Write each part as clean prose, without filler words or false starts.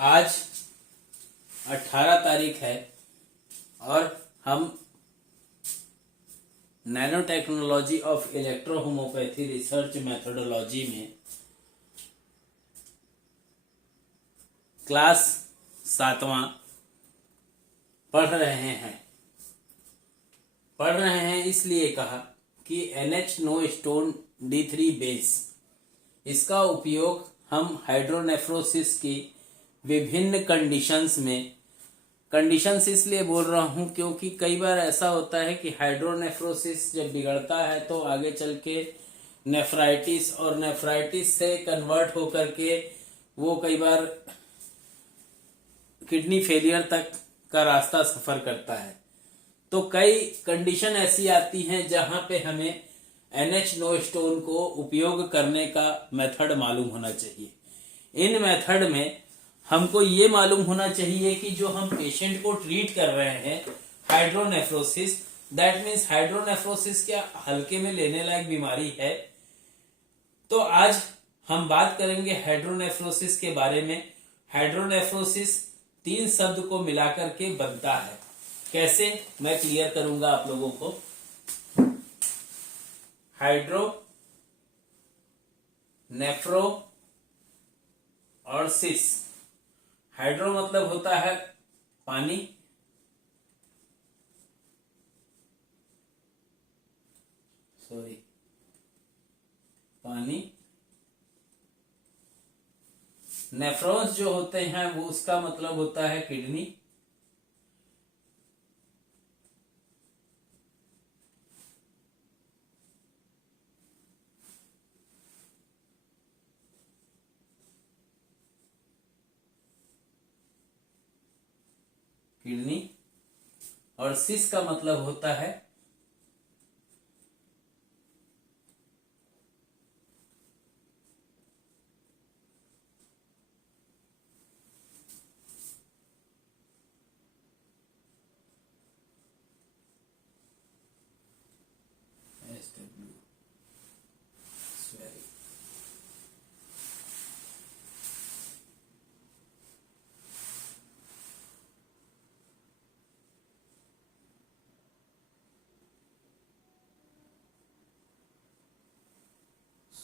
आज 18 तारीख है और हम nano technology of electro homeopathy research methodology में क्लास 7वां पढ़ रहे हैं इसलिए कहा कि NH no stone D3 base, इसका उपयोग हम हाइड्रोनेफ्रोसिस की विभिन्न कंडीशंस इसलिए बोल रहा हूं क्योंकि कई बार ऐसा होता है कि हाइड्रोनेफ्रोसिस जब बिगड़ता है तो आगे चल के नेफ्राइटिस और नेफ्राइटिस से कन्वर्ट होकर के वो कई बार किडनी फेलियर तक का रास्ता सफर करता है। तो कई कंडीशन ऐसी आती हैं जहां पे हमें NH नो स्टोन को उपयोग करने का मेथड मालूम होना चाहिए। इन मेथड में हमको ये मालूम होना चाहिए कि जो हम पेशेंट को ट्रीट कर रहे हैं हाइड्रोनेफ्रोसिस, दैट मीन्स हाइड्रोनेफ्रोसिस क्या हल्के में लेने लायक बीमारी है। तो आज हम बात करेंगे हाइड्रोनेफ्रोसिस के बारे में। हाइड्रोनेफ्रोसिस 3 शब्द को मिलाकर के बनता है। कैसे, मैं क्लियर करूंगा आप लोगों को। हाइड्रो, नेफ्रो और सिस। हाइड्रो मतलब होता है पानी, पानी। नेफ्रॉन्स जो होते हैं वो उसका मतलब होता है किडनी। और सिस का मतलब होता है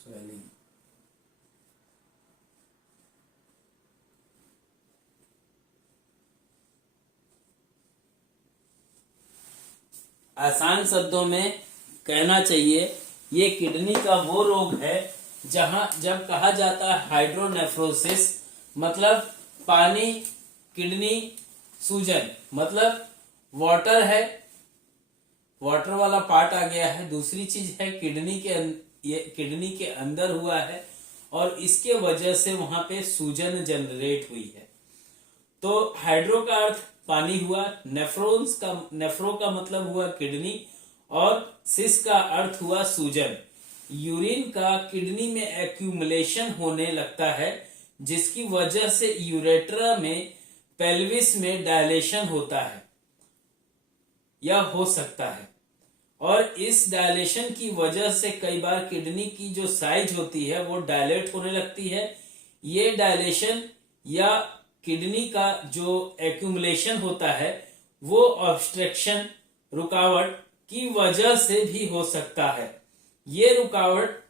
स्वेलिंग। आसान शब्दों में कहना चाहिए ये किडनी का वो रोग है जहां जब कहा जाता है हाइड्रोनेफ्रोसिस मतलब पानी, किडनी, सूजन, मतलब वाटर है, वाटर वाला पार्ट आ गया है। दूसरी चीज है किडनी के अंदर हुआ है और इसके वजह से वहां पे सूजन जनरेट हुई है। तो हाइड्रो का अर्थ पानी हुआ, नेफ्रो का मतलब हुआ किडनी और सिस का अर्थ हुआ सूजन। यूरिन का किडनी में एक्यूमुलेशन होने लगता है जिसकी वजह से यूरेट्रा में, पेल्विस में डायलेशन होता है या हो सकता है। और इस डायलेशन की वजह से कई बार किडनी की जो साइज होती है वो डायलेट होने लगती है। ये डायलेशन या किडनी का जो एक्यूमुलेशन होता है वो ऑब्स्ट्रक्शन, रुकावट की वजह से भी हो सकता है। ये रुकावट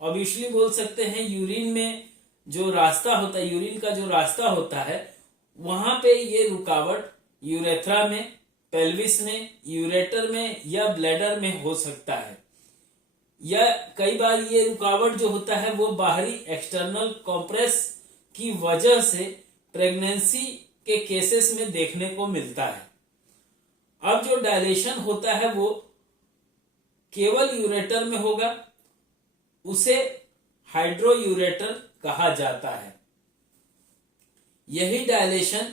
ऑब्वियसली बोल सकते हैं यूरिन में जो रास्ता होता है, यूरिन का जो रास्ता होता है वहां पे ये रुकावट यूरेथ्रा में, पेल्विस में, यूरेटर में या ब्लैडर में हो सकता है। या कई बार ये रुकावट जो होता है वो बाहरी एक्सटर्नल कॉम्प्रेस की वजह से प्रेगनेंसी के केसेस में देखने को मिलता है। अब जो डायलेशन होता है वो केवल यूरेटर में होगा, उसे हाइड्रोयूरेटर कहा जाता है। यही डायलेशन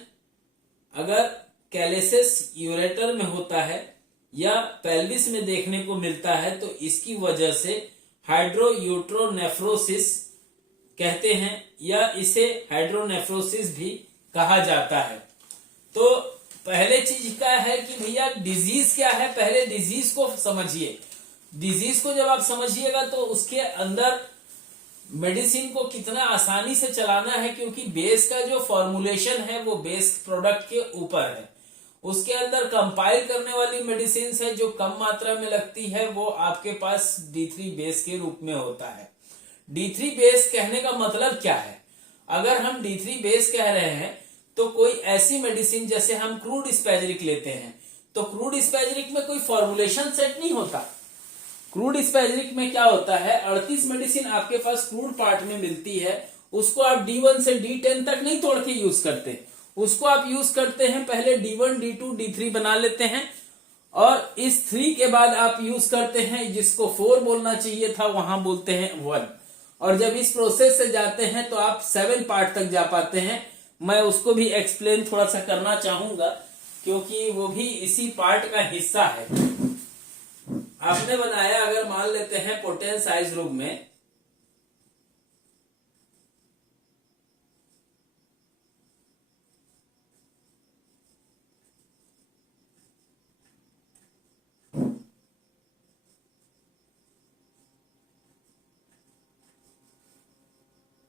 अगर कैलेसिस यूरेटर में होता है या पेल्विस में देखने को मिलता है तो इसकी वजह से हाइड्रोयूट्रोनेफ्रोसिस कहते हैं या इसे हाइड्रोनेफ्रोसिस भी कहा जाता है। तो पहले चीज क्या है कि भैया डिजीज क्या है, पहले डिजीज को समझिए। डिजीज को जब आप समझिएगा तो उसके अंदर मेडिसिन को कितना आसानी से चलाना है, क्योंकि बेस का जो फॉर्मुलेशन है वो बेस प्रोडक्ट के ऊपर है। उसके अंदर कंपाइल करने वाली मेडिसिन है जो कम मात्रा में लगती है, वो आपके पास D3 बेस के रूप में होता है। D3 बेस कहने का मतलब क्या है? अगर हम D3 बेस कह रहे हैं तो कोई ऐसी मेडिसिन, जैसे हम क्रूड स्पैजरिक लेते हैं, तो क्रूड स्पैजरिक में कोई फॉर्मुलेशन सेट नहीं होता। क्रूड स्पैजरिक में क्या होता है, 38 मेडिसिन आपके पास क्रूड पार्ट में मिलती है, उसको आप D1 से D10 तक नहीं तोड़ के यूज करते, उसको आप यूज करते हैं पहले D1 D2 D3 बना लेते हैं, और इस 3 के बाद आप यूज करते हैं, जिसको 4 बोलना चाहिए था वहां बोलते हैं 1, और जब इस प्रोसेस से जाते हैं तो आप 7 पार्ट तक जा पाते हैं। मैं उसको भी एक्सप्लेन थोड़ा सा करना चाहूंगा, क्योंकि वो भी इसी पार्ट का हिस्सा है। आपने बनाया, अगर मान लेते हैं पोटेंशियल साइज रूप में,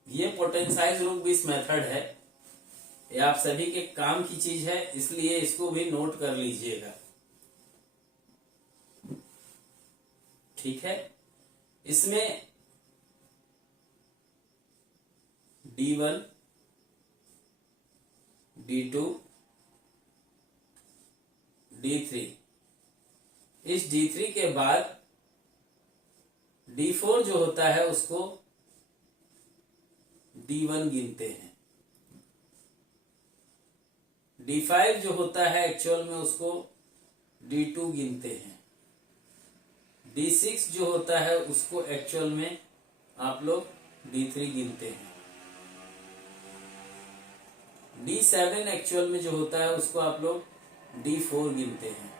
ये पोटेंशियल रूप इस मेथड है, ये आप सभी के काम की चीज है, इसलिए इसको भी नोट कर लीजिएगा, ठीक है। इसमें D1 D2 D3, इस D3 के बाद D4 जो होता है उसको D1 गिनते हैं, D5 जो होता है एक्चुअल में उसको D2 गिनते हैं, D6 जो होता है उसको एक्चुअल में आप लोग D3 गिनते हैं, D7 एक्चुअल में जो होता है उसको आप लोग D4 गिनते हैं,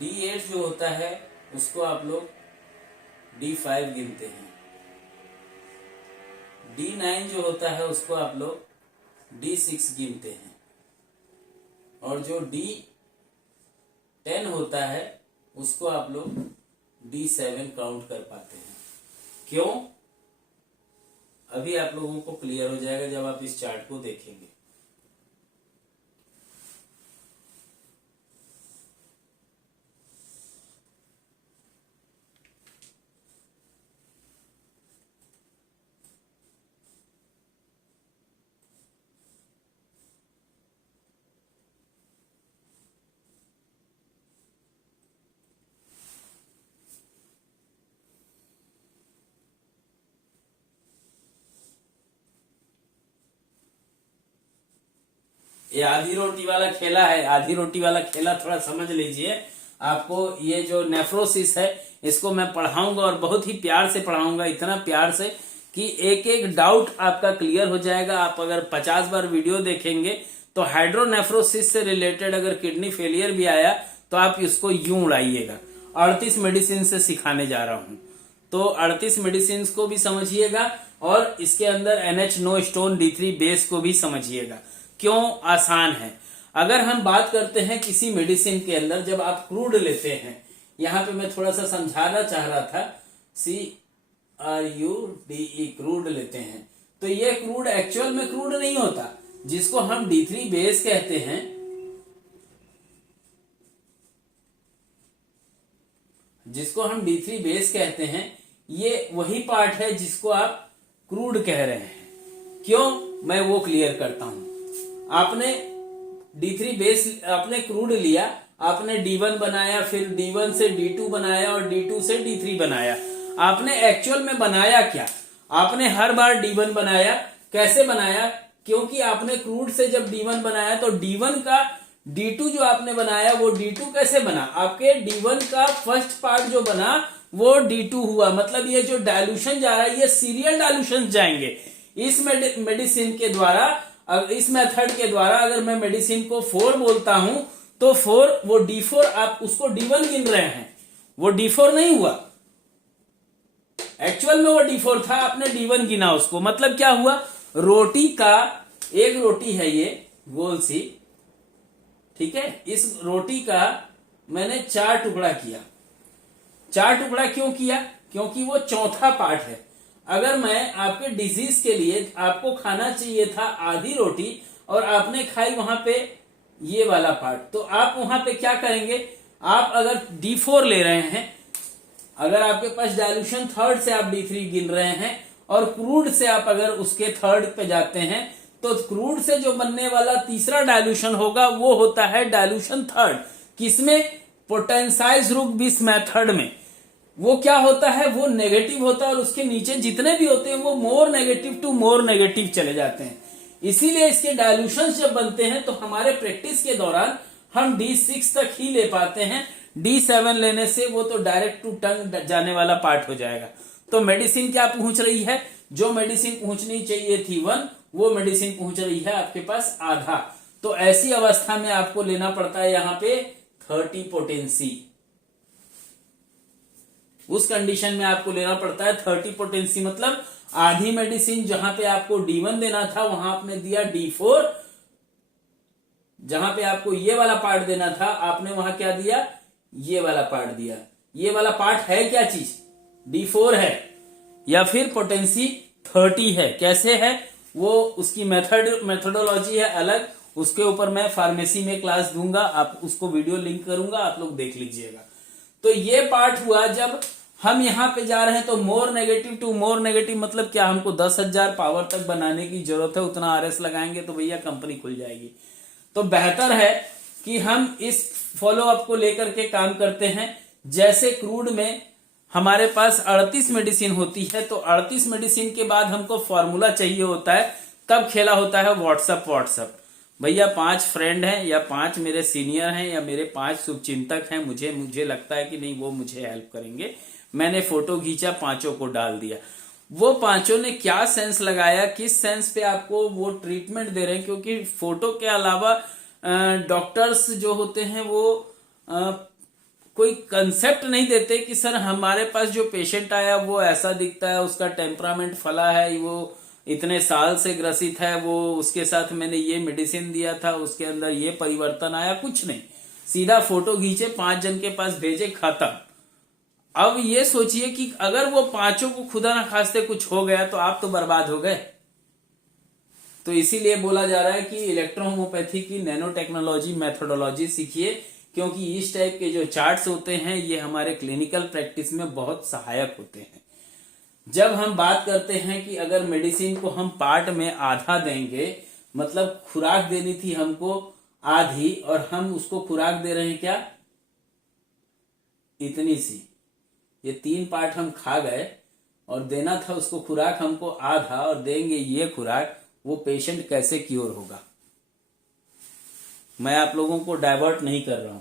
D8 जो होता है उसको आप लोग D5 गिनते हैं, D9 जो होता है उसको आप लोग D6 गिनते हैं, और जो D10 होता है उसको आप लोग D7 काउंट कर पाते हैं। क्यों? अभी आप लोगों को क्लियर हो जाएगा जब आप इस चार्ट को देखेंगे। ये आधी रोटी वाला खेला है, आधी रोटी वाला खेला थोड़ा समझ लीजिए। आपको ये जो नेफ्रोसिस है इसको मैं पढ़ाऊंगा, और बहुत ही प्यार से पढ़ाऊंगा, इतना प्यार से कि एक एक डाउट आपका क्लियर हो जाएगा। आप अगर 50 बार वीडियो देखेंगे तो हाइड्रोनेफ्रोसिस से रिलेटेड अगर किडनी फेलियर भी आया तो आप इसको यूं उड़ाइएगा। 38 मेडिसिन से सिखाने जा रहा हूं, तो 38 मेडिसिन को भी समझिएगा, और इसके अंदर NH no stone D3 base को भी समझिएगा। क्यों आसान है? अगर हम बात करते हैं किसी मेडिसिन के अंदर, जब आप क्रूड लेते हैं, यहां पे मैं थोड़ा सा समझाना चाह रहा था, CRUDE क्रूड लेते हैं, तो ये क्रूड एक्चुअल में क्रूड नहीं होता, जिसको हम D3 बेस कहते हैं, जिसको हम D3 बेस कहते हैं, ये वही पार्ट है जिसको आप क्रूड कह रहे हैं। क्यों? मैं वो क्लियर करता हूं। आपने D3 बेस, आपने क्रूड लिया, आपने D1 बनाया, फिर D1 से D2 बनाया, और D2 से D3 बनाया। आपने एक्चुअल में बनाया क्या? आपने हर बार D1 बनाया। कैसे बनाया? क्योंकि आपने क्रूड से जब D1 बनाया तो D1 का D2 जो आपने बनाया वो D2 कैसे बना? आपके D1 का फर्स्ट पार्ट जो बना वो D2 हुआ। मतलब ये जो डायल्यूशन जा रहा है ये सीरियल डायल्यूशन जाएंगे। इस मेडिसिन के द्वारा, इस मेथड के द्वारा अगर मैं मेडिसिन को 4 बोलता हूं तो 4, वो D4 आप उसको D1 गिन रहे हैं, वो D4 नहीं हुआ। एक्चुअल में वो D4 था, आपने D1 गिना उसको। मतलब क्या हुआ? रोटी का, एक रोटी है ये गोल सी, ठीक है, इस रोटी का मैंने 4 टुकड़ा किया। 4 टुकड़ा क्यों किया? क्योंकि वो चौथा पार्ट है। अगर मैं आपके डिजीज के लिए आपको खाना चाहिए था आधी रोटी और आपने खाई वहां पे ये वाला पार्ट, तो आप वहां पे क्या करेंगे, आप अगर D4 ले रहे हैं, अगर आपके पास डायल्यूशन थर्ड से आप D3 गिन रहे हैं और क्रूड से आप अगर उसके थर्ड पे जाते हैं, तो क्रूड से जो बनने वाला तीसरा डायल्यूशन होगा वो होता है डायल्यूशन थर्ड। किसमें? पोटेंसाइज-रुक-बिस मेथड में। वो क्या होता है, वो नेगेटिव होता है और उसके नीचे जितने भी होते हैं वो more negative to more negative चले जाते हैं। इसीलिए इसके डायल्यूशन जब बनते हैं तो हमारे प्रैक्टिस के दौरान हम D6 तक ही ले पाते हैं। D7 लेने से वो तो डायरेक्ट टू टंग जाने वाला पार्ट हो जाएगा। तो मेडिसिन क्या पहुंच रही है, जो मेडिसिन पहुंचनी चाहिए थी 1, वो मेडिसिन पहुंच रही है आपके पास आधा। तो ऐसी अवस्था में आपको लेना पड़ता है यहां पे 30 पोटेंसी। उस कंडीशन में आपको लेना पड़ता है 30 पोटेंसी, मतलब आधी मेडिसिन जहां पे आपको D1 देना था वहां आपने दिया D4, जहां पे आपको ये वाला पार्ट देना था आपने वहां क्या दिया, ये वाला पार्ट दिया। ये वाला पार्ट है क्या चीज, D4 है या फिर पोटेंसी 30 है। कैसे है वो, उसकी मेथोडोलॉजी है अलग, उसके ऊपर मैं फार्मेसी में क्लास दूंगा, आप उसको वीडियो लिंक करूंगा, आप लोग देख लीजिएगा। तो ये पार्ट हुआ जब हम यहां पे जा रहे हैं तो more negative to more negative, मतलब क्या, हमको 10,000 पावर तक बनाने की जरूरत है, उतना RS लगाएंगे तो भैया कंपनी खुल जाएगी। तो बेहतर है कि हम इस फॉलो अप को लेकर के काम करते हैं। जैसे क्रूड में हमारे पास 38 मेडिसिन होती है, तो 38 मेडिसिन के बाद हमको फॉर्मूला चाहिए होता है, तब खेला होता है व्हाट्सएप। भैया 5 फ्रेंड हैं या 5 मेरे सीनियर हैं या मेरे 5 शुभचिंतक हैं, मुझे लगता है कि नहीं वो मुझे हेल्प करेंगे, मैंने फोटो खींचा, 5 को डाल दिया। वो 5 ने क्या सेंस लगाया, किस सेंस पे आपको वो ट्रीटमेंट दे रहे हैं, क्योंकि फोटो के अलावा डॉक्टर्स जो होते हैं वो कोई कंसेप्ट नहीं देते कि सर हमारे पास जो पेशेंट आया वो ऐसा दिखता है, उसका टेम्परामेंट फला है, वो इतने साल से ग्रसित है, वो उसके साथ मैंने ये मेडिसिन दिया था, उसके अंदर ये परिवर्तन आया, कुछ नहीं। सीधा फोटो खींचे, 5 जन के पास भेजे, खत्म। अब ये सोचिए कि अगर वो 5 को खुदा ना खास्ते कुछ हो गया तो आप तो बर्बाद हो गए। तो इसीलिए बोला जा रहा है कि इलेक्ट्रोहोम्योपैथी की नैनो टेक्नोलॉजी मेथोडोलॉजी सीखिए, क्योंकि इस टाइप के जो चार्ट्स होते हैं ये हमारे क्लिनिकल प्रैक्टिस में बहुत सहायक होते हैं। जब हम बात करते हैं कि अगर मेडिसिन को हम पार्ट में आधा देंगे, मतलब खुराक देनी थी हमको आधी और हम उसको खुराक दे रहे हैं क्या, इतनी सी, ये 3 पार्ट हम खा गए और देना था उसको खुराक हमको आधा और देंगे ये खुराक, वो पेशेंट कैसे क्योर होगा। मैं आप लोगों को डाइवर्ट नहीं कर रहा हूं।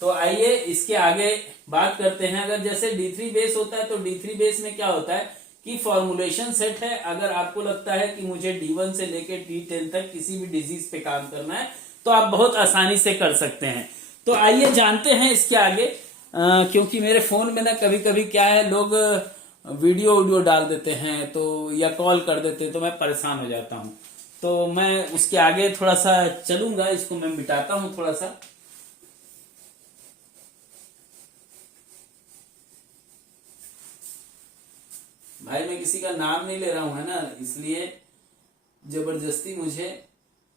तो आइए इसके आगे बात करते हैं। अगर जैसे D3 बेस होता है तो D3 बेस में क्या होता है कि फॉर्मुलेशन सेट है। अगर आपको लगता है कि मुझे D1 से लेके D10 तक किसी भी डिजीज पे काम करना है तो आप बहुत आसानी से कर सकते हैं। तो आइए जानते हैं इसके आगे, क्योंकि मेरे फोन में ना कभी कभी क्या है, लोग वीडियो डाल देते हैं तो या कॉल कर देते हैं तो मैं परेशान हो जाता हूं। तो मैं उसके आगे थोड़ा सा चलूंगा, इसको मैं मिटाता हूं थोड़ा सा। भाई मैं किसी का नाम नहीं ले रहा हूं, है ना, इसलिए जबरदस्ती मुझे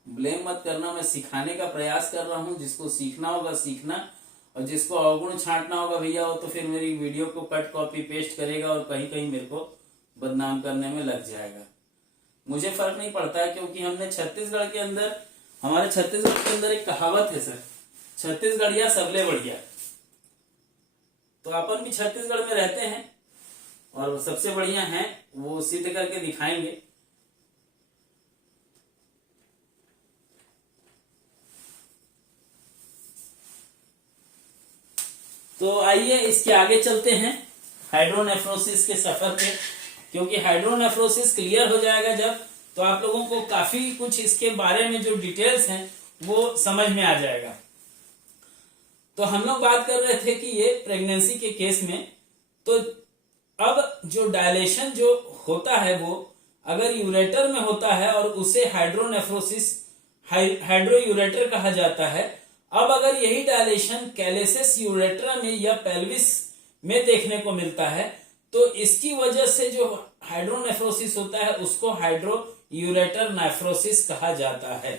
ब्लेम मत करना। मैं सिखाने का प्रयास कर रहा हूं, जिसको सीखना होगा सीखना, और जिसको अवगुण छांटना होगा भैया वो तो फिर मेरी वीडियो को कट कॉपी पेस्ट करेगा और कहीं कहीं मेरे को बदनाम करने में लग जाएगा। मुझे फर्क नहीं पड़ता है, क्योंकि हमने छत्तीसगढ़ के अंदर, हमारे छत्तीसगढ़ के अंदर एक कहावत है सर, छत्तीसगढ़िया सबले बढ़िया। तो अपन भी छत्तीसगढ़ में रहते हैं और सबसे बढ़िया हैं, वो सिद्ध करके दिखाएंगे। तो आइए इसके आगे चलते हैं हाइड्रोनेफ्रोसिस के सफर पे, क्योंकि हाइड्रोनेफ्रोसिस क्लियर हो जाएगा जब, तो आप लोगों को काफी कुछ इसके बारे में जो डिटेल्स हैं वो समझ में आ जाएगा। तो हम लोग बात कर रहे थे कि ये प्रेगनेंसी के केस में, तो अब जो डायलेशन जो होता है वो अगर यूरेटर में होता है और उसे हाइड्रोनेफ्रोसिस हाइड्रोयूरेटर कहा जाता है। अब अगर यही डायलेशन कैलेसिस यूरेट्रा में या पेल्विस में देखने को मिलता है। तो इसकी वजह से जो हाइड्रोनेफ्रोसिस होता है उसको हाइड्रोयूरेटर नेफ्रोसिस कहा जाता है।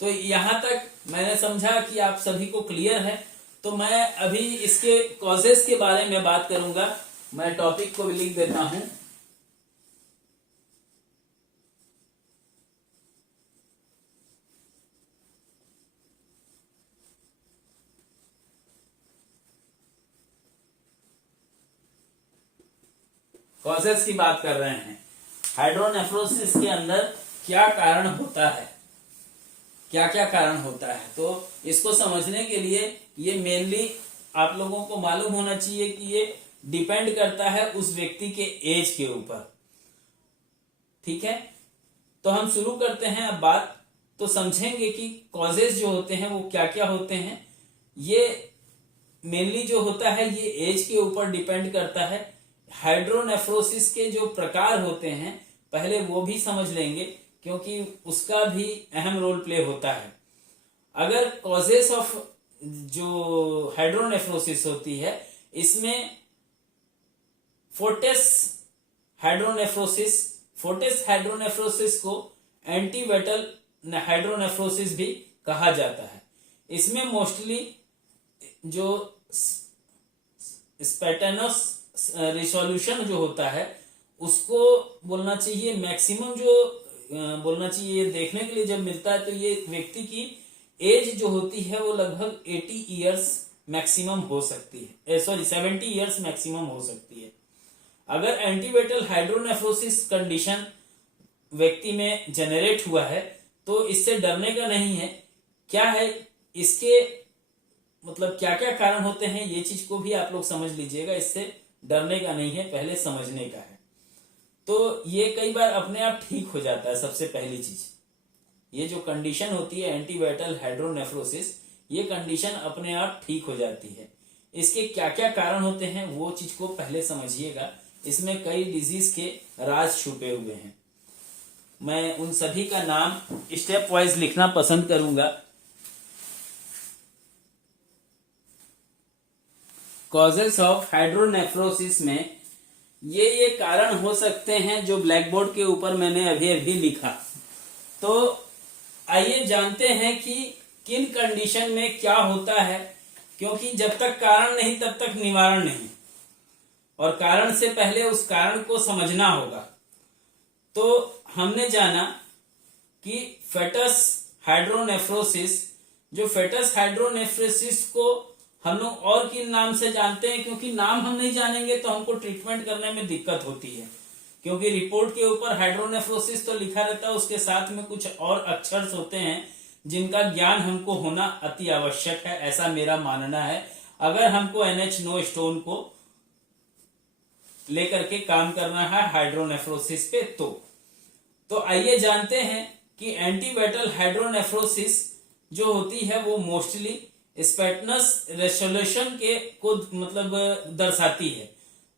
तो यहां तक मैंने समझा कि आप सभी को क्लियर है। तो मैं अभी इसके कॉजेस के बारे में बात करूंगा। मैं टॉपिक को भी लिख देता हूं। कॉजेस की बात कर रहे हैं, हाइड्रोनेफ्रोसिस के अंदर क्या कारण होता है, क्या क्या कारण होता है। तो इसको समझने के लिए ये मेनली आप लोगों को मालूम होना चाहिए कि ये डिपेंड करता है उस व्यक्ति के एज के ऊपर। ठीक है, तो हम शुरू करते हैं अब बात। तो समझेंगे कि कॉजेज जो होते हैं वो क्या क्या होते हैं। ये मेनली जो होता है ये एज के ऊपर डिपेंड करता है। हाइड्रोनेफ्रोसिस के जो प्रकार होते हैं पहले वो भी समझ लेंगे, क्योंकि उसका भी अहम रोल प्ले होता है। अगर कॉजेस ऑफ जो हाइड्रोनेफ्रोसिस होती है इसमें फोर्टिस हाइड्रोनेफ्रोसिस को एंटीवेटल हाइड्रोनेफ्रोसिस भी कहा जाता है। इसमें मोस्टली जो स्पैटेनस रिसोल्यूशन जो होता है उसको बोलना चाहिए मैक्सिमम, जो बोलना चाहिए देखने के लिए जब मिलता है तो ये व्यक्ति की एज जो होती है वो लगभग 80 ईयर्स मैक्सिमम हो सकती है, 70 ईयर्स मैक्सिमम हो सकती है। अगर एंटीवेटल हाइड्रोनेफ्रोसिस कंडीशन व्यक्ति में जनरेट हुआ है तो इससे डरने का नहीं है। क्या है इसके मतलब क्या क्या कारण होते हैं ये चीज को भी आप लोग समझ लीजिएगा। इससे डरने का नहीं है, पहले समझने का है। तो ये कई बार अपने आप ठीक हो जाता है। सबसे पहली चीज ये जो कंडीशन होती है एंटीवेटल हाइड्रोनेफ्रोसिस, ये कंडीशन अपने आप ठीक हो जाती है। इसके क्या क्या कारण होते हैं वो चीज को पहले समझिएगा। इसमें कई डिजीज के राज छुपे हुए हैं। मैं उन सभी का नाम स्टेप वाइज लिखना पसंद करूंगा। कॉजेस ऑफ हाइड्रोनेफ्रोसिस में ये कारण हो सकते हैं जो ब्लैक बोर्ड के ऊपर मैंने अभी अभी लिखा। तो आइए जानते हैं कि किन कंडीशन में क्या होता है, क्योंकि जब तक कारण नहीं तब तक निवारण नहीं, और कारण से पहले उस कारण को समझना होगा। तो हमने जाना कि फेटस हाइड्रोनेफ्रोसिस, जो फेटस हाइड्रोनेफ्रोसिस को हम लोग और किन नाम से जानते हैं, क्योंकि नाम हम नहीं जानेंगे तो हमको ट्रीटमेंट करने में दिक्कत होती है। क्योंकि रिपोर्ट के ऊपर हाइड्रोनेफ्रोसिस तो लिखा रहता है, उसके साथ में कुछ और अक्षर होते हैं जिनका ज्ञान हमको होना अति आवश्यक है, ऐसा मेरा मानना है। अगर हमको NH नो स्टोन को लेकर के काम करना है हाइड्रोनेफ्रोसिस पे तो आइए जानते हैं कि एंटीवेटल हाइड्रोनेफ्रोसिस जो होती है वो मोस्टली स्पैटनस रेसोल्यूशन के को मतलब दर्शाती है,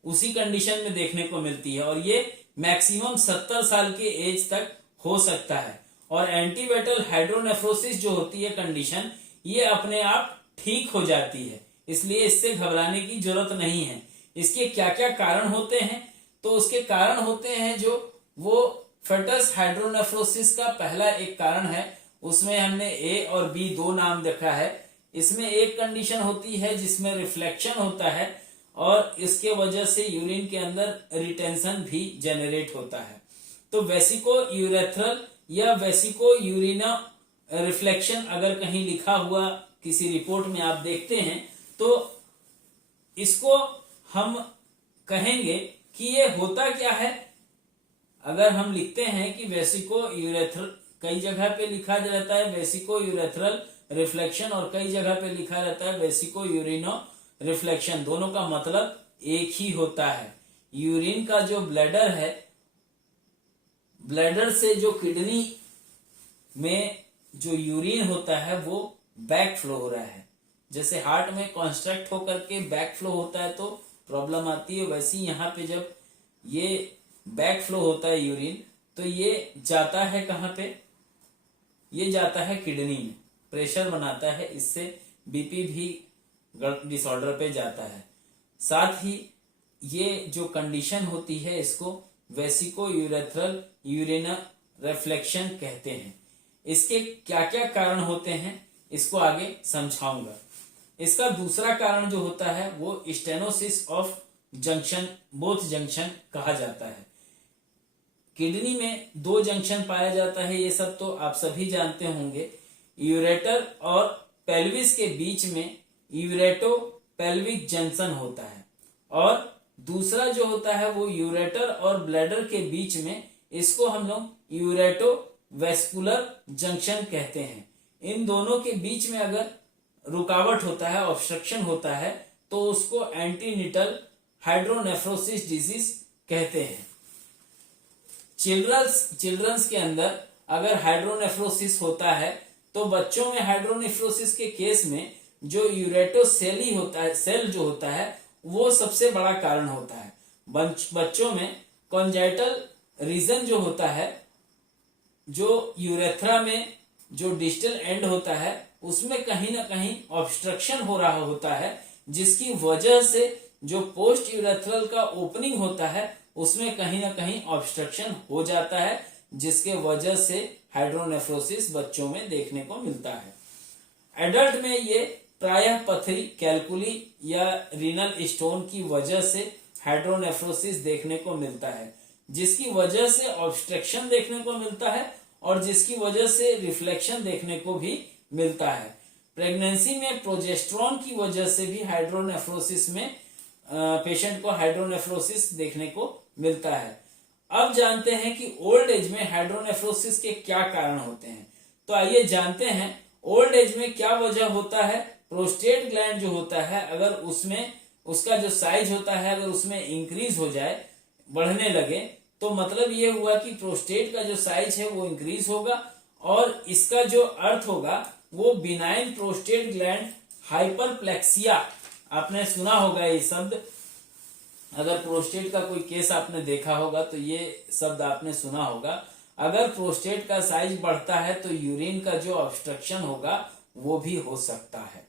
उसी कंडीशन में देखने को मिलती है। और ये मैक्सिमम 70 साल के एज तक हो सकता है। और एंटीवेटल हाइड्रोनेफ्रोसिस जो होती है कंडीशन, ये अपने आप ठीक हो जाती है, इसलिए इससे घबराने की जरूरत नहीं है। इसके क्या क्या कारण होते हैं, तो उसके कारण होते हैं जो वो फेटस हाइड्रोनेफ्रोसिस का पहला एक कारण है, उसमें हमने A और B दो नाम देखा है। इसमें एक कंडीशन होती है जिसमें रिफ्लेक्शन होता है और इसके वजह से यूरिन के अंदर रिटेंशन भी जनरेट होता है। तो वेसिको यूरेथ्रल या वेसिको यूरिना रिफ्लेक्शन अगर कहीं लिखा हुआ किसी रिपोर्ट में आप देखते हैं तो इसको हम कहेंगे कि ये होता क्या है। अगर हम लिखते हैं कि वेसिको यूरेथ्रल, कई जगह पे लिखा रहता है वेसिको यूरेथ्रल रिफ्लेक्शन और कई जगह पे लिखा रहता है वेसिको यूरिनो रिफ्लेक्शन, दोनों का मतलब एक ही होता है। यूरिन का जो ब्लैडर है, ब्लैडर से जो किडनी में जो यूरिन होता है वो बैक फ्लो हो रहा है। जैसे हार्ट में कॉन्स्ट्रक्ट होकर के बैक फ्लो होता है तो प्रॉब्लम आती है, वैसे ही यहाँ पे जब ये बैक फ्लो होता है यूरिन तो ये जाता है कहाँ पे, ये जाता है किडनी में, प्रेशर बनाता है, इससे बीपी भी डिसऑर्डर पे जाता है। साथ ही ये जो कंडीशन होती है इसको वेसिको यूरेथ्रल यूरिनल रिफ्लेक्शन कहते हैं। इसके क्या क्या कारण होते हैं इसको आगे समझाऊंगा। इसका दूसरा कारण जो होता है वो stenosis of junction both junction कहा जाता है। किडनी में दो जंक्शन पाया जाता है, ये सब तो आप सभी जानते होंगे। यूरेटर और पेल्विस के बीच में यूरेटो पेल्विक जंक्शन होता है, और दूसरा जो होता है वो यूरेटर और ब्लैडर के बीच में, इसको हम लोग यूरेटो वेस्कुलर जंक्शन कहते हैं। इन दोनों के बीच में अगर रुकावट होता है, ऑब्स्ट्रक्शन होता है, तो उसको एंटीनिटल हाइड्रोनेफ्रोसिस डिजीज कहते हैं। चिल्ड्रंस के अंदर अगर हाइड्रोनेफ्रोसिस होता है तो बच्चों में हाइड्रोनेफ्रोसिस के केस में जो यूरेटोसेली होता है, सेल जो होता है, वो सबसे बड़ा कारण होता है। बच्चों में कॉन्जाइटल रीजन जो होता है, जो यूरेथ्रा में जो डिस्टल एंड होता है उसमें कहीं ना कहीं ऑब्स्ट्रक्शन हो रहा होता है, जिसकी वजह से जो पोस्ट यूरेथ्रल का ओपनिंग होता है उसमें कहीं ना कहीं ऑब्स्ट्रक्शन हो जाता है, जिसके वजह से हाइड्रोनेफ्रोसिस बच्चों में देखने को मिलता है। एडल्ट में ये प्रायः पथरी, कैलकुली या रीनल स्टोन की वजह से हाइड्रोनेफ्रोसिस देखने को मिलता है, जिसकी वजह से ऑब्स्ट्रक्शन देखने को मिलता है और जिसकी वजह से रिफ्लेक्शन देखने को भी मिलता है। प्रेगनेंसी में प्रोजेस्टेरोन की वजह से भी हाइड्रोनेफ्रोसिस में पेशेंट को हाइड्रोनेफ्रोसिस देखने को मिलता है। अब जानते हैं कि ओल्ड एज में हाइड्रोनेफ्रोसिस के क्या कारण होते हैं। तो आइए जानते हैं ओल्ड एज में क्या वजह होता है। प्रोस्टेट ग्लैंड जो होता है, अगर उसमें उसका जो साइज होता है अगर उसमें इंक्रीज हो जाए, बढ़ने लगे, तो मतलब ये हुआ कि प्रोस्टेट का जो साइज है वो इंक्रीज होगा, और इसका जो अर्थ होगा वो बिनाइन प्रोस्टेट ग्लैंड हाइपरप्लेक्सिया। आपने सुना होगा ये शब्द, अगर प्रोस्टेट का कोई केस आपने देखा होगा तो ये शब्द आपने सुना होगा। अगर प्रोस्टेट का साइज बढ़ता है तो यूरिन का जो ऑब्स्ट्रक्शन होगा वो भी हो सकता है।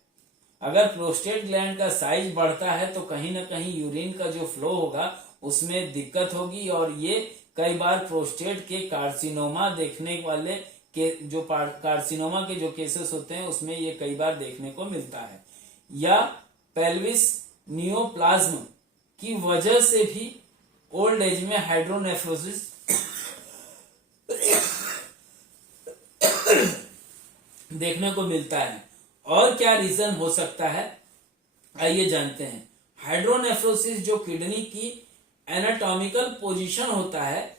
अगर प्रोस्टेट ग्लैंड का साइज बढ़ता है तो कहीं ना कहीं यूरिन का जो फ्लो होगा उसमें दिक्कत होगी, और ये कई बार प्रोस्टेट के कार्सिनोमा देखने वाले के जो कार्सिनोमा के जो केसेस होते हैं उसमें ये कई बार देखने को मिलता है। या पेल्विस नियोप्लाज्म की वजह से भी ओल्ड एज में हाइड्रोनेफ्रोसिस देखने को मिलता है। और क्या रीजन हो सकता है, आइए जानते हैं। हाइड्रोनेफ्रोसिस जो किडनी की एनाटॉमिकल पोजीशन होता है,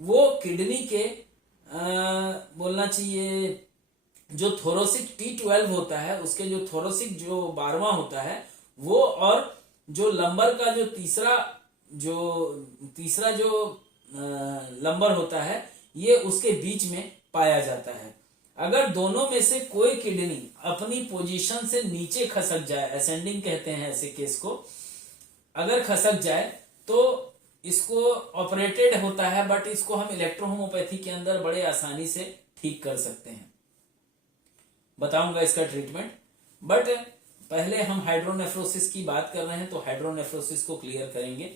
वो किडनी के बोलना चाहिए जो थोरोसिक T12 होता है, उसके जो थोरोसिक जो 12वां होता है वो, और जो लंबर का जो तीसरा जो लंबर होता है, ये उसके बीच में पाया जाता है। अगर दोनों में से कोई किडनी अपनी पोजीशन से नीचे खसक जाए, असेंडिंग कहते हैं ऐसे केस को, अगर खसक जाए तो इसको ऑपरेटेड होता है, बट इसको हम इलेक्ट्रोहोमोपैथी के अंदर बड़े आसानी से ठीक कर सकते हैं। बताऊंगा इसका ट्रीटमेंट, बट पहले हम हाइड्रोनेफ्रोसिस की बात कर रहे हैं तो हाइड्रोनेफ्रोसिस को क्लियर करेंगे।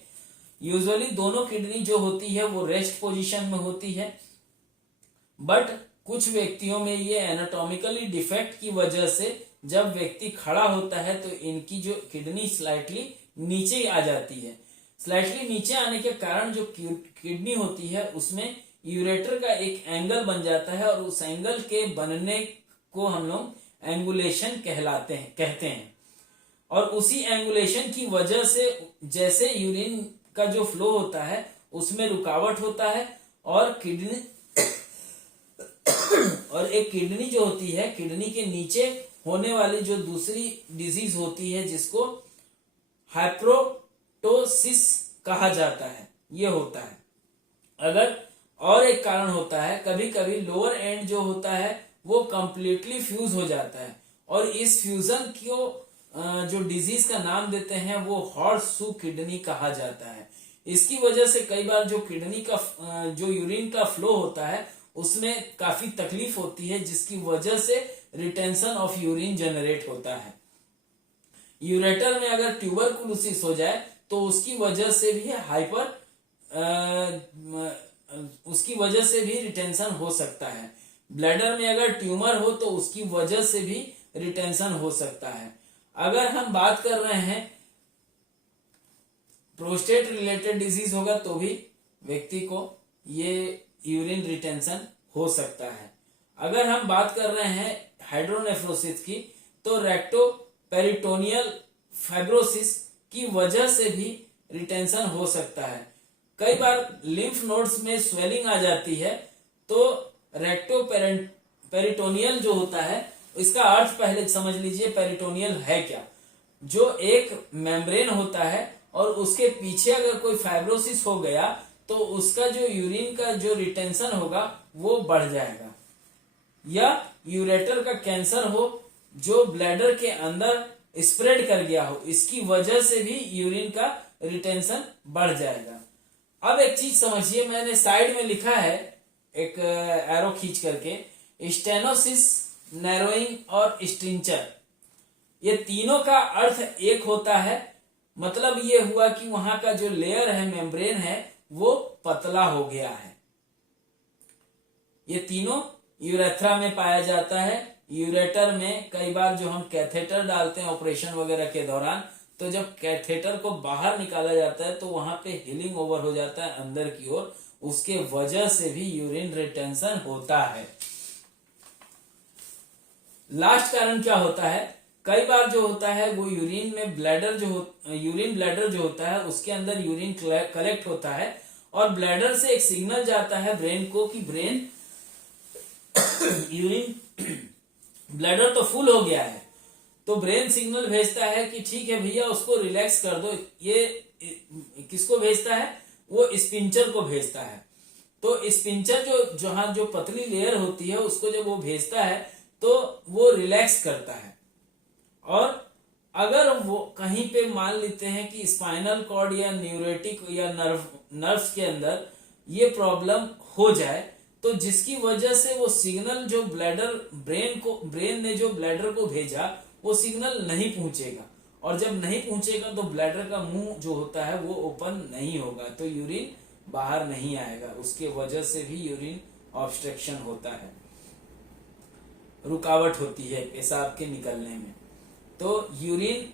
यूजुअली दोनों किडनी जो होती है वो रेस्ट पोजीशन में होती है, बट कुछ व्यक्तियों में ये एनाटॉमिकली डिफेक्ट की वजह से जब व्यक्ति खड़ा होता है तो इनकी जो किडनी स्लाइटली नीचे आ जाती है। स्लाइटली नीचे आने के कारण जो किडनी होती है उसमें यूरेटर का एक एंगल बन जाता है, और उस एंगल के बनने को हम लोग एंगुलेशन कहते हैं। और उसी एंगुलेशन की वजह से जैसे यूरिन का जो फ्लो होता है उसमें रुकावट होता है, और किडनी और एक किडनी जो होती है, किडनी के नीचे होने वाली जो दूसरी डिजीज होती है जिसको हाइप्रोटोसिस कहा जाता है, ये होता है। अगर और एक कारण होता है, कभी कभी लोअर एंड जो होता है वो कंप्लीटली फ्यूज हो जाता है, और इस फ्यूजन को जो डिजीज का नाम देते हैं वो हॉर्सशू किडनी कहा जाता है। इसकी वजह से कई बार जो किडनी का जो यूरिन का फ्लो होता है उसमें काफी तकलीफ होती है, जिसकी वजह से रिटेंशन ऑफ यूरिन जनरेट होता है। यूरेटर में अगर ट्यूबरकुलोसिस हो जाए तो उसकी वजह से भी रिटेंशन हो सकता है। ब्लैडर में अगर ट्यूमर हो तो उसकी वजह से भी रिटेंशन हो सकता है। अगर हम बात कर रहे हैं प्रोस्टेट रिलेटेड डिजीज होगा तो भी व्यक्ति को ये यूरिन रिटेंशन हो सकता है। अगर हम बात कर रहे हैं हाइड्रोनेफ्रोसिस की तो रेक्टो पेरिटोनियल फाइब्रोसिस की वजह से भी रिटेंशन हो सकता है। कई बार लिम्फ नोड्स में स्वेलिंग आ जाती है तो रेक्टो पेरिटोनियल जो होता है, इसका अर्थ पहले समझ लीजिए पेरिटोनियल है क्या। जो एक मेम्ब्रेन होता है और उसके पीछे अगर कोई फाइब्रोसिस हो गया तो उसका जो यूरिन का जो रिटेंशन होगा वो बढ़ जाएगा। या यूरेटर का कैंसर हो जो ब्लैडर के अंदर स्प्रेड कर गया हो, इसकी वजह से भी यूरिन का रिटेंशन बढ़ जाएगा। अब एक चीज समझिए, मैंने साइड में लिखा है एक एरो खींच करके, स्टेनोसिस, नैरोइंग और स्ट्रिंचर। ये तीनों का अर्थ एक होता है। मतलब ये हुआ कि वहां का जो लेयर है, मेम्ब्रेन है, वो पतला हो गया है। ये तीनों यूरेथ्रा में पाया जाता है। यूरेटर में कई बार जो हम कैथेटर डालते हैं ऑपरेशन वगैरह के दौरान, तो जब कैथेटर को बाहर निकाला जाता है तो वहां पे हीलिंग ओवर हो जाता है अंदर की ओर, उसके वजह से भी यूरिन रिटेंशन होता है। लास्ट कारण क्या होता है, कई बार जो होता है वो यूरिन ब्लैडर जो होता है उसके अंदर यूरिन कलेक्ट होता है और ब्लैडर से एक सिग्नल जाता है ब्रेन को कि ब्रेन यूरिन ब्लैडर तो फुल हो गया है, तो ब्रेन सिग्नल भेजता है कि ठीक है भैया उसको रिलैक्स कर दो। ये किसको भेजता है, वो स्पिंचर को भेजता है। तो स्पिंचर जहां जो पतली लेयर होती है उसको जब वो भेजता है तो वो रिलैक्स करता है। और अगर वो कहीं पे मान लेते हैं कि स्पाइनल कॉर्ड या न्यूरेटिक या नर्व्स के अंदर ये प्रॉब्लम हो जाए तो जिसकी वजह से वो सिग्नल जो ब्रेन ने जो ब्लैडर को भेजा वो सिग्नल नहीं पहुंचेगा, और जब नहीं पहुंचेगा तो ब्लैडर का मुंह जो होता है वो ओपन नहीं होगा, तो यूरिन बाहर नहीं आएगा। उसके वजह से भी यूरिन ऑब्स्ट्रक्शन होता है, रुकावट होती है पेशाब के निकलने में। तो यूरिन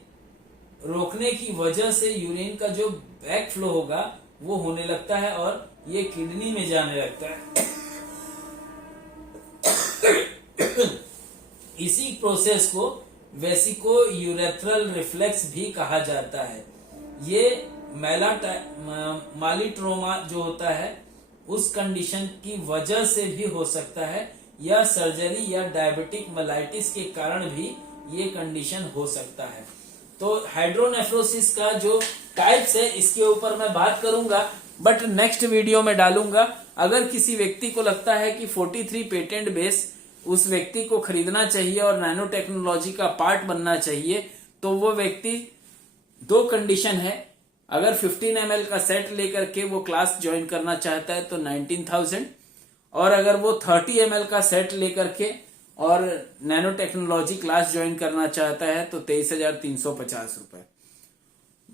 रोकने की वजह से यूरिन का जो बैक फ्लो होगा वो होने लगता है और ये किडनी में जाने लगता है। इसी प्रोसेस को वेसिको यूरेथ्रल रिफ्लेक्स भी कहा जाता है। ये मालिट्रोमा जो होता है उस कंडीशन की वजह से भी हो सकता है, या सर्जरी या डायबिटिक मेलाइटिस के कारण भी ये कंडीशन हो सकता है। तो हाइड्रोनेफ्रोसिस का जो टाइप्स है इसके ऊपर मैं बात करूंगा, बट नेक्स्ट वीडियो में डालूंगा। अगर किसी व्यक्ति को लगता है कि 43 पेटेंट बेस उस व्यक्ति को खरीदना चाहिए और नैनो टेक्नोलॉजी का पार्ट बनना चाहिए, तो वो व्यक्ति, दो कंडीशन है, अगर 15 ml का सेट लेकर के वो क्लास ज्वाइन करना चाहता है तो 19,000, और अगर वो 30 ml का सेट लेकर के और नैनो टेक्नोलॉजी क्लास ज्वाइन करना चाहता है तो 23,350 रुपए।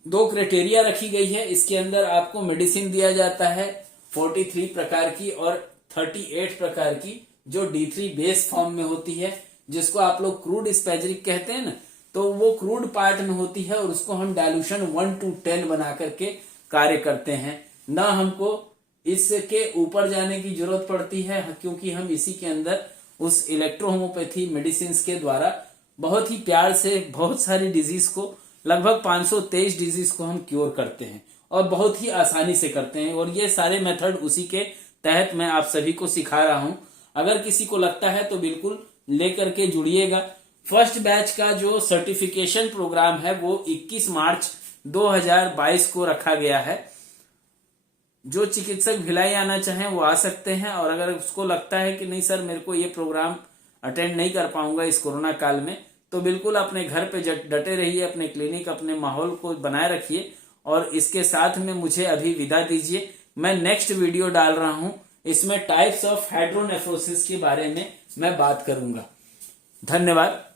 दो क्राइटेरिया रखी गई है। इसके अंदर आपको मेडिसिन दिया जाता है 43 प्रकार की और 38 प्रकार की, जो D3 बेस फॉर्म में होती है, जिसको आप लोग क्रूड स्पेजरिक कहते हैं ना, तो वो क्रूड पार्ट में होती है और उसको हम डायल्यूशन 1:10 बना करके कार्य करते हैं। ना हमको इसके ऊपर जाने की जरूरत पड़ती है, क्योंकि हम इसी के अंदर उस इलेक्ट्रोहोमोपैथी मेडिसिन के द्वारा बहुत ही प्यार से बहुत सारी डिजीज को, लगभग 523 डिजीज को हम क्योर करते हैं और बहुत ही आसानी से करते हैं। और ये सारे मेथड उसी के तहत मैं आप सभी को सिखा रहा हूं। अगर किसी को लगता है तो बिल्कुल लेकर के जुड़िएगा। फर्स्ट बैच का जो सर्टिफिकेशन प्रोग्राम है वो 21 मार्च 2022 को रखा गया है। जो चिकित्सक भिलाई आना चाहें वो आ सकते हैं, और अगर उसको लगता है कि नहीं सर मेरे को ये प्रोग्राम अटेंड नहीं कर पाऊंगा इस कोरोना काल में, तो बिल्कुल अपने घर पे डटे रहिए, अपने क्लिनिक, अपने माहौल को बनाए रखिए। और इसके साथ में मुझे अभी विदा दीजिए। मैं नेक्स्ट वीडियो डाल रहा हूं, इसमें टाइप्स ऑफ हाइड्रोनेफ्रोसिस के बारे में मैं बात करूंगा। धन्यवाद।